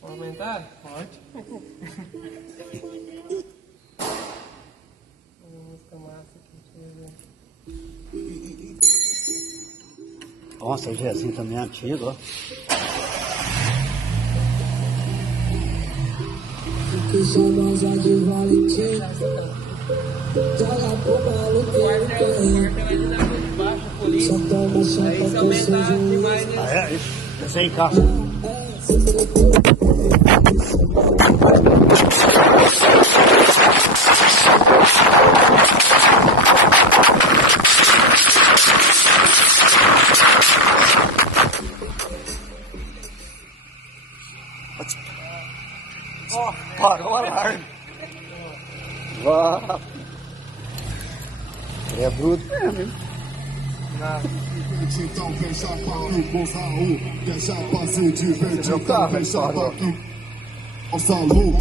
Pode aumentar? Pode. Uma música massa aqui, deixa eu ver. Nossa, o Zezinho também é antigo, ó. Que somos a de Valentim. Joga pro maluco que ele tem. Só toma, só Aí se aumentar demais, né? Ah, é isso. Você encaixa. Ó, parou o alarme. Vá. É bruto mesmo, hein? Então fecha papo com Raul, deixa passe divertido, então fecha papo com salão.